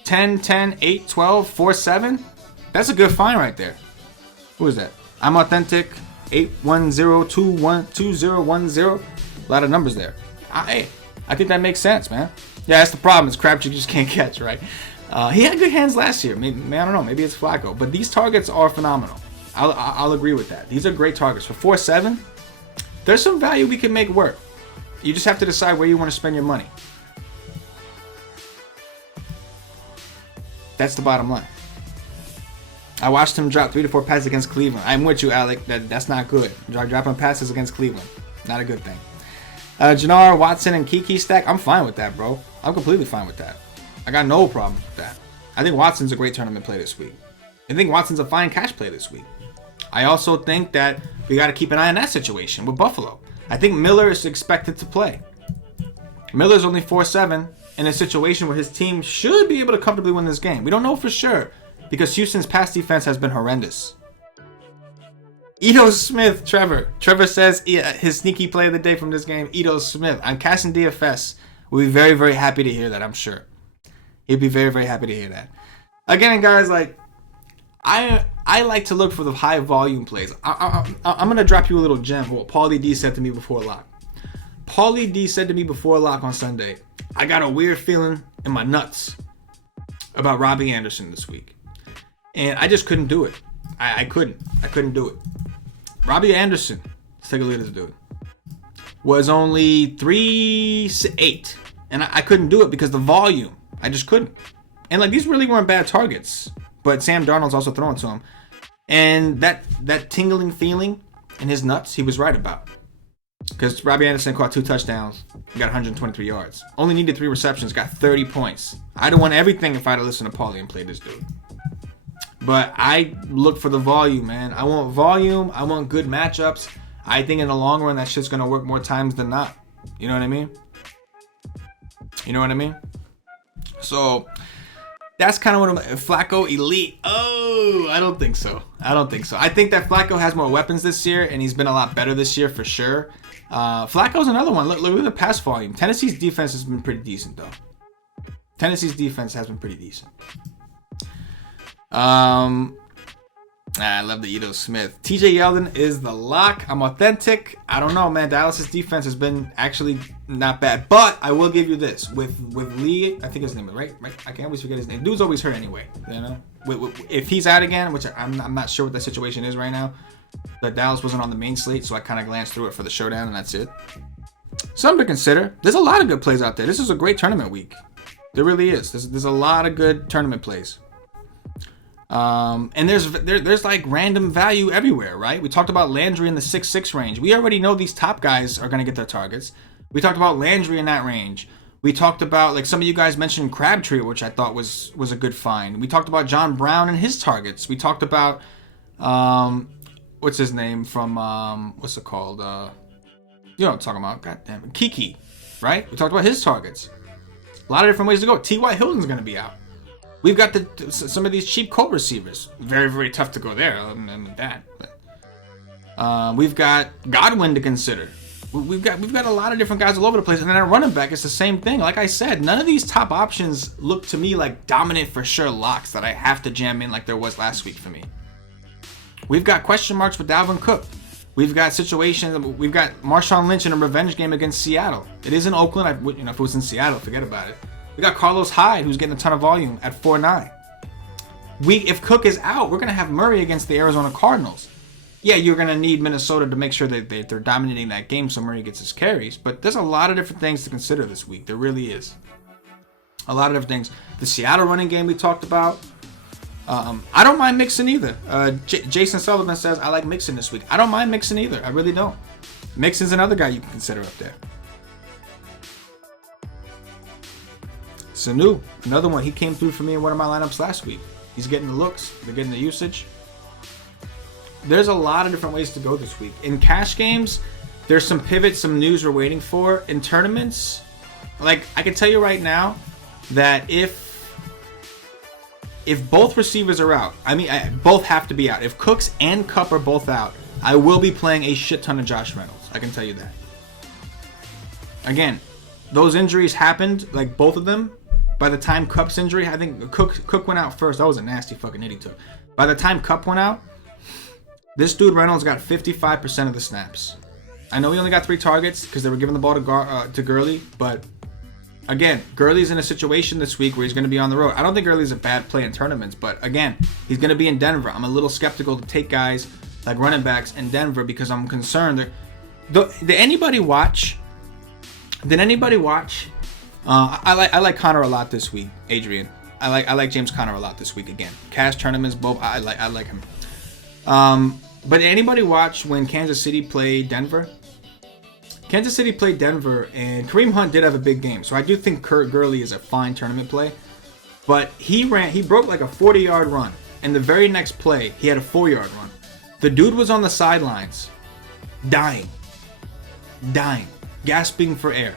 10, 10, 8, 12, 4.7. That's a good find right there. Who is that? I'm Authentic. 810212010. A lot of numbers there. I think that makes sense, man. Yeah, that's the problem. Is Crabtree just can't catch, right? He had good hands last year. Maybe, I don't know. Maybe it's Flacco. But these targets are phenomenal. I'll agree with that. These are great targets. For 4.7, there's some value we can make work. You just have to decide where you want to spend your money. That's the bottom line. I watched him drop 3 to 4 passes against Cleveland. I'm with you, Alec. That's not good. Dropping passes against Cleveland. Not a good thing. Jannard, Watson, and Kiki stack. I'm fine with that, bro. I'm completely fine with that. I got no problem with that. I think Watson's a great tournament play this week. I think Watson's a fine cash play this week. I also think that we got to keep an eye on that situation with Buffalo. I think Miller is expected to play. Miller's only 4-7 in a situation where his team should be able to comfortably win this game. We don't know for sure because Houston's pass defense has been horrendous. Ito Smith, Trevor. Trevor says his sneaky play of the day from this game, Ito Smith. I'm casting DFS. We'll be very, very happy to hear that, I'm sure. He'd be very, very happy to hear that. Again, guys, like, I like to look for the high volume plays. I'm going to drop you a little gem. What Paulie D said to me before lock. Paulie D said to me before lock on Sunday, I got a weird feeling in my nuts about Robbie Anderson this week. And I just couldn't do it. I couldn't do it. Robbie Anderson, let's take a look at this dude, was only 3-8. And I couldn't do it because the volume. I just couldn't. And like these really weren't bad targets. But Sam Darnold's also throwing to him. And that tingling feeling in his nuts, he was right about. Because Robbie Anderson caught 2 touchdowns, got 123 yards. Only needed 3 receptions, got 30 points. I'd have won everything if I'd have listened to Paulie and played this dude. But I look for the volume, man. I want volume. I want good matchups. I think in the long run, that shit's going to work more times than not. You know what I mean? You know what I mean? So that's kind of what I'm... Flacco elite. Oh, I don't think so. I think that Flacco has more weapons this year, and he's been a lot better this year for sure. Flacco's another one. Look at the pass volume. Tennessee's defense has been pretty decent, though. Tennessee's defense has been pretty decent. I love the Ito Smith. TJ Yeldon is the lock. I'm authentic. I don't know, man. Dallas's defense has been actually not bad. But I will give you this. With Lee, I think his name is right. I can always forget his name. Dude's always hurt anyway. You know? If he's out again, which I'm not sure what that situation is right now. But Dallas wasn't on the main slate, so I kind of glanced through it for the showdown, and that's it. Something to consider. There's a lot of good plays out there. This is a great tournament week. There really is. There's a lot of good tournament plays. And there's like random value everywhere, right? We talked about Landry in the 6-6 range. We already know these top guys are going to get their targets. We talked about Landry in that range. We talked about, like some of you guys mentioned Crabtree, which I thought was a good find. We talked about John Brown and his targets. We talked about, what's his name from, what's it called? You know what I'm talking about. God damn it. Kiki, right? We talked about his targets. A lot of different ways to go. T.Y. Hilton's going to be out. We've got some of these cheap Colt receivers. Very, very tough to go there other than that. But, we've got Godwin to consider. We've got a lot of different guys all over the place. And then at running back, it's the same thing. Like I said, none of these top options look to me like dominant for sure locks that I have to jam in like there was last week for me. We've got question marks with Dalvin Cook. We've got situations. We've got Marshawn Lynch in a revenge game against Seattle. It is in Oakland. If it was in Seattle, forget about it. We got Carlos Hyde, who's getting a ton of volume at 4-9. If Cook is out, we're going to have Murray against the Arizona Cardinals. Yeah, you're going to need Minnesota to make sure that they're dominating that game so Murray gets his carries. But there's a lot of different things to consider this week. There really is. A lot of different things. The Seattle running game we talked about. I don't mind Mixon either. Jason Sullivan says, I like Mixon this week. I don't mind Mixon either. I really don't. Mixon's another guy you can consider up there. Sanu, another one. He came through for me in one of my lineups last week. He's getting the looks. They're getting the usage. There's a lot of different ways to go this week. In cash games, there's some pivots, some news we're waiting for. In tournaments, like I can tell you right now that if both receivers are out, both have to be out. If Cooks and Kupp are both out, I will be playing a shit ton of Josh Reynolds. I can tell you that. Again, those injuries happened, like both of them. By the time Kupp's injury, I think Cook went out first. That was a nasty fucking hit he took. By the time Kupp went out, this dude Reynolds got 55% of the snaps. I know he only got 3 targets because they were giving the ball to Gurley, but again, Gurley's in a situation this week where he's going to be on the road. I don't think Gurley's a bad play in tournaments, but again, he's going to be in Denver. I'm a little skeptical to take guys like running backs in Denver because I'm concerned. Did anybody watch? I like Connor a lot this week, Adrian. I like James Conner a lot this week again. Cash tournaments, both. I like him. But did anybody watch when Kansas City played Denver? Kansas City played Denver, and Kareem Hunt did have a big game. So I do think Kurt Gurley is a fine tournament play. But he broke like a 40-yard run. And the very next play, he had a 4-yard run. The dude was on the sidelines, dying, gasping for air,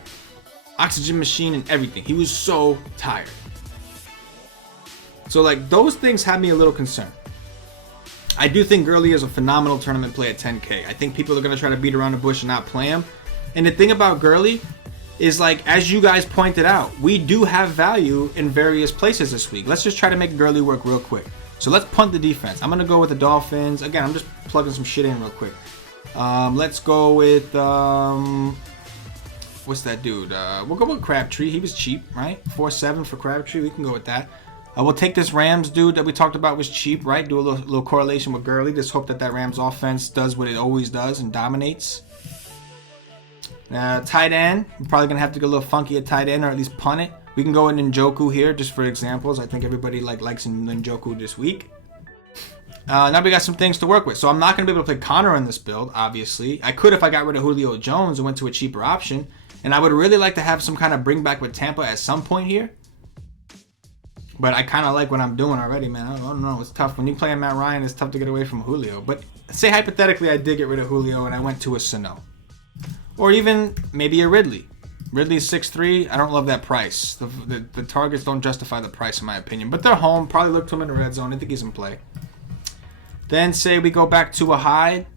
oxygen machine and everything. He was so tired. So like those things had me a little concerned. I do think Gurley is a phenomenal tournament play at 10K. I think people are going to try to beat around the bush and not play him. And the thing about Gurley is, like, as you guys pointed out, we do have value in various places this week. Let's just try to make Gurley work real quick. So let's punt the defense. I'm going to go with the Dolphins. Again, I'm just plugging some shit in real quick. Let's go with, what's that dude? We'll go with Crabtree. He was cheap, right? 4-7 for Crabtree. We can go with that. We'll take this Rams dude that we talked about was cheap, right? Do a little correlation with Gurley. Just hope that Rams offense does what it always does and dominates. Tight end. We're probably going to have to go a little funky at tight end or at least punt it. We can go in Njoku here just for examples. I think everybody likes Njoku this week. Now we got some things to work with. So I'm not going to be able to play Connor in this build, obviously. I could if I got rid of Julio Jones and went to a cheaper option. And I would really like to have some kind of bring back with Tampa at some point here. But I kind of like what I'm doing already, man. I don't know. It's tough. When you play Matt Ryan, it's tough to get away from Julio. But say hypothetically I did get rid of Julio and I went to a Sano. Or even maybe a Ridley. Ridley's 6'3". I don't love that price. The targets don't justify the price in my opinion. But they're home. Probably look to him in the red zone. I think he's in play. Then say we go back to a Hyde.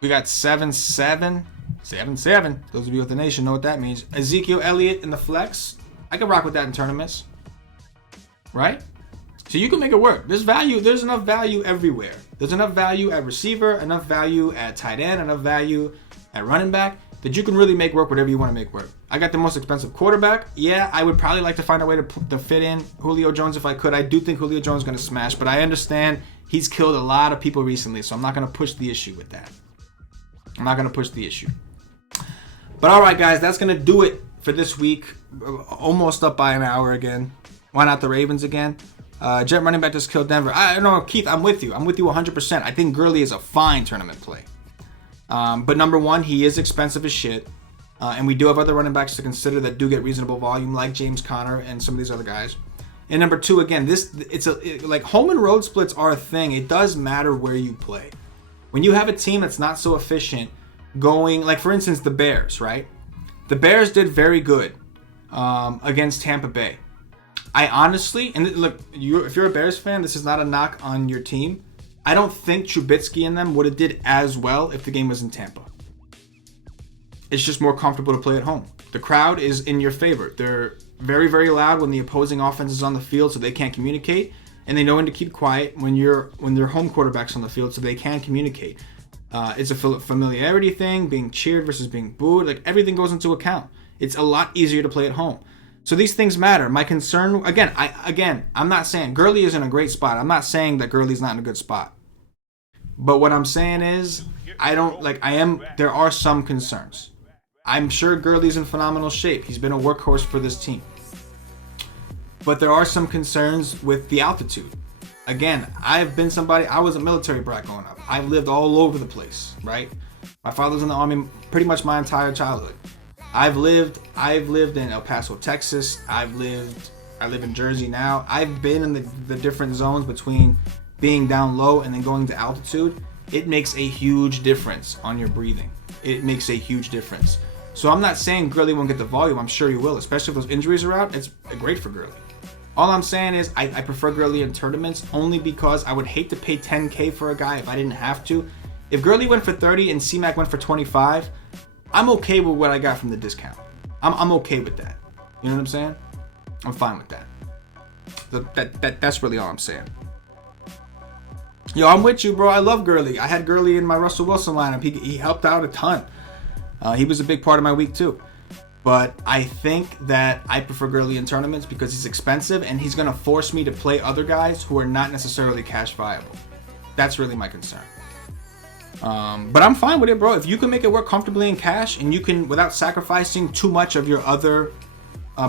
We got 7-7. 7-7. Those of you with the nation know what that means. Ezekiel Elliott in the flex. I can rock with that in tournaments. Right? So you can make it work. There's value. There's enough value everywhere. There's enough value at receiver, enough value at tight end, enough value at running back that you can really make work whatever you want to make work. I got the most expensive quarterback. Yeah, I would probably like to find a way to fit in Julio Jones if I could. I do think Julio Jones is going to smash, but I understand he's killed a lot of people recently, so I'm not going to push the issue with that. I'm not going to push the issue. But all right, guys, that's going to do it for this week. Almost up by an hour again. Why not the Ravens again? Jet running back just killed Denver. I don't know, Keith, I'm with you. I'm with you 100%. I think Gurley is a fine tournament play. But number one, he is expensive as shit. And we do have other running backs to consider that do get reasonable volume, like James Conner and some of these other guys. And number two, again, like home and road splits are a thing. It does matter where you play. When you have a team that's not so efficient going, like for instance, the Bears, right? The Bears did very good against Tampa Bay. I honestly, and look, if you're a Bears fan, this is not a knock on your team. I don't think Trubisky and them would have did as well if the game was in Tampa. It's just more comfortable to play at home. The crowd is in your favor. They're very, very loud when the opposing offense is on the field, so they can't communicate, and they know when to keep quiet when their home quarterback's on the field, so they can communicate. It's a familiarity thing, being cheered versus being booed. Like everything goes into account. It's a lot easier to play at home. So these things matter. My concern, I'm not saying Gurley is in a great spot. I'm not saying that Gurley's not in a good spot. But what I'm saying is, there are some concerns. I'm sure Gurley's in phenomenal shape. He's been a workhorse for this team. But there are some concerns with the altitude. Again, I was a military brat growing up. I've lived all over the place, right? My father was in the Army pretty much my entire childhood. I've lived in El Paso, Texas. I live in Jersey now. I've been in the different zones between being down low and then going to altitude. It makes a huge difference on your breathing. It makes a huge difference. So I'm not saying Gurley won't get the volume. I'm sure he will, especially if those injuries are out. It's great for Gurley. All I'm saying is I prefer Gurley in tournaments only because I would hate to pay 10K for a guy if I didn't have to. If Gurley went for 30 and C-Mac went for 25, I'm okay with what I got from the discount. I'm okay with that. You know what I'm saying? I'm fine with that. That's really all I'm saying. Yo, I'm with you, bro. I love Gurley. I had Gurley in my Russell Wilson lineup. He helped out a ton. He was a big part of my week too. But I think that I prefer Gurley in tournaments because he's expensive and he's going to force me to play other guys who are not necessarily cash viable. That's really my concern. But I'm fine with it, bro. If you can make it work comfortably in cash and you can, without sacrificing too much of your other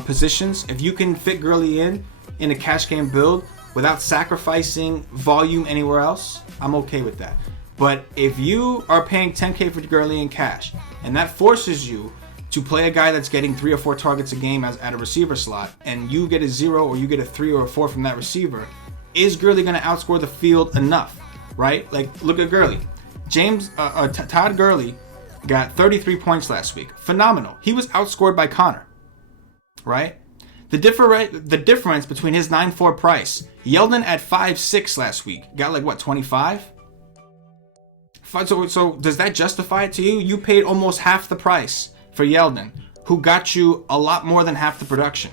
positions, if you can fit Gurley in a cash game build without sacrificing volume anywhere else, I'm okay with that. But if you are paying 10K for Gurley in cash, and that forces you to play a guy that's getting 3 or 4 targets a game at a receiver slot, and you get a 0 or you get a 3 or a 4 from that receiver, is Gurley going to outscore the field enough, right? Like, look at Gurley. Todd Gurley got 33 points last week. Phenomenal. He was outscored by Connor, right? The difference between his 9.4 price, Yeldon at 5.6 last week, got like, what, 25? So does that justify it to you? You paid almost half the price for Yeldon, who got you a lot more than half the production.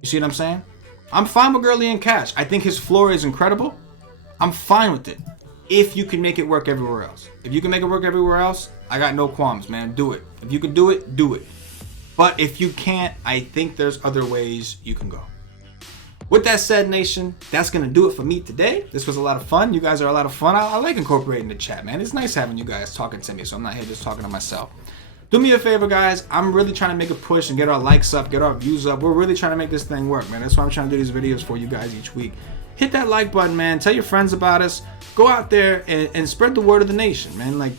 You see what I'm saying? I'm fine with Gurley in cash. I think his floor is incredible. I'm fine with it if you can make it work everywhere else. If you can make it work everywhere else, I got no qualms, man. Do it. If you can do it, do it. But if you can't, I think there's other ways you can go. With that said, Nation, that's going to do it for me today. This was a lot of fun. You guys are a lot of fun. I like incorporating the chat, man. It's nice having you guys talking to me, so I'm not here just talking to myself. Do me a favor, guys. I'm really trying to make a push and get our likes up, get our views up. We're really trying to make this thing work, man. That's why I'm trying to do these videos for you guys each week. Hit that like button, man. Tell your friends about us. Go out there and spread the word of the nation, man. Like,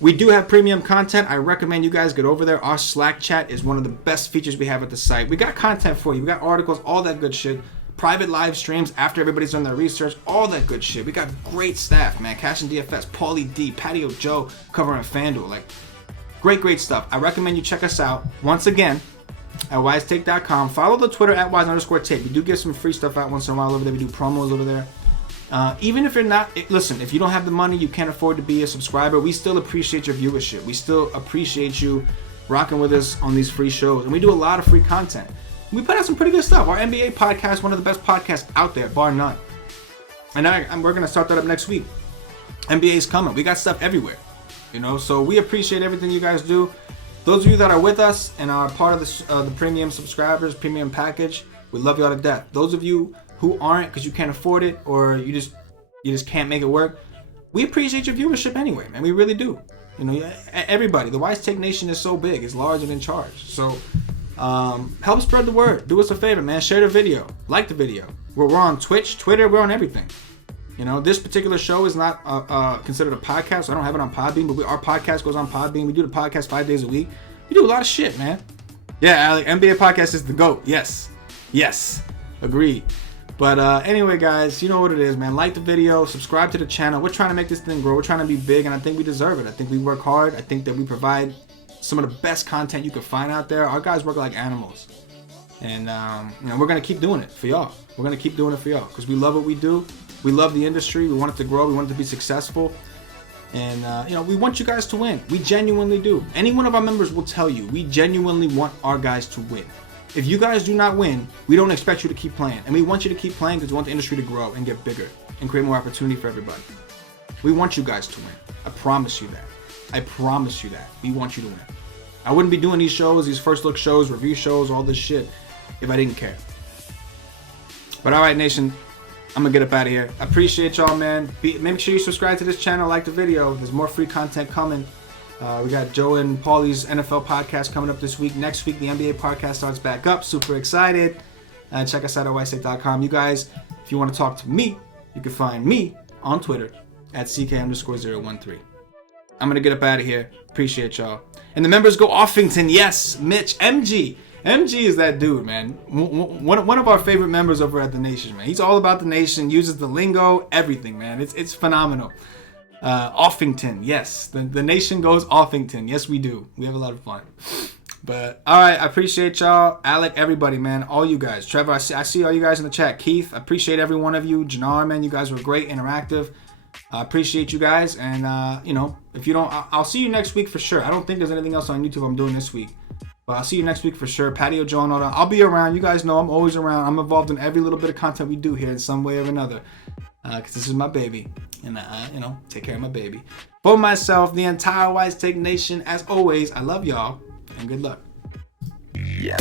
we do have premium content. I recommend you guys get over there. Our Slack chat is one of the best features we have at the site. We got content for you. We got articles, all that good shit. Private live streams after everybody's done their research, all that good shit. We got great staff, man. Cash and DFS, Paulie D, Patio Joe covering FanDuel. Like, great stuff. I recommend you check us out once again at wisetake.com. Follow the Twitter at wise_take. We do get some free stuff out once in a while over there. We do promos over there. Even if you're not, listen, if you don't have the money, you can't afford to be a subscriber, we still appreciate your viewership. We still appreciate you rocking with us on these free shows. And we do a lot of free content. We put out some pretty good stuff. Our NBA podcast, one of the best podcasts out there, bar none. And we're going to start that up next week. NBA's coming. We got stuff everywhere. You know, so we appreciate everything you guys do. Those of you that are with us and are part of the premium subscribers, premium package, we love you all to death. Those of you who aren't because you can't afford it or you just can't make it work, we appreciate your viewership anyway, man. We really do. You know, everybody. The Wise Take Nation is so big. It's large and in charge. So help spread the word. Do us a favor, man. Share the video. Like the video. We're on Twitch, Twitter. We're on everything. You know, this particular show is not considered a podcast, so I don't have it on Podbean, but our podcast goes on Podbean. We do the podcast 5 days a week. We do a lot of shit, man. Yeah, Alec, NBA podcast is the GOAT. Yes. Agreed. But anyway, guys, you know what it is, man. Like the video. Subscribe to the channel. We're trying to make this thing grow. We're trying to be big, and I think we deserve it. I think we work hard. I think that we provide some of the best content you can find out there. Our guys work like animals. And, you know, we're going to keep doing it for y'all. We're going to keep doing it for y'all because we love what we do. We love the industry. We want it to grow. We want it to be successful. And, you know, we want you guys to win. We genuinely do. Any one of our members will tell you, we genuinely want our guys to win. If you guys do not win, we don't expect you to keep playing. And we want you to keep playing because we want the industry to grow and get bigger and create more opportunity for everybody. We want you guys to win. I promise you that. I promise you that. We want you to win. I wouldn't be doing these shows, these first look shows, review shows, all this shit, if I didn't care. But all right, Nation. I'm gonna get up out of here. I appreciate y'all, man. Make sure you subscribe to this channel, like the video. There's more free content coming. We got Joe and Paulie's NFL podcast coming up this week. Next week, the NBA podcast starts back up. Super excited. Check us out at wisetake.com. You guys, if you want to talk to me, you can find me on Twitter at CK_013. I'm gonna get up out of here. Appreciate y'all. And the members go Offington. Yes, Mitch, MG. MG is that dude, man. One of our favorite members over at the Nation, man. He's all about the Nation, uses the lingo, everything, man. It's phenomenal. Offington, yes. The Nation goes Offington. Yes, we do. We have a lot of fun. But, all right, I appreciate y'all. Alec, everybody, man. All you guys. Trevor, I see all you guys in the chat. Keith, I appreciate every one of you. Jannar, man, you guys were great, interactive. I appreciate you guys. And, you know, if you don't, I'll see you next week for sure. I don't think there's anything else on YouTube I'm doing this week. But I'll see you next week for sure. Patio Joe and all that. I'll be around. You guys know I'm always around. I'm involved in every little bit of content we do here in some way or another. Because this is my baby. And, you know, take care of my baby. For myself, the entire Wise Take Nation, as always, I love y'all. And good luck. Yeah.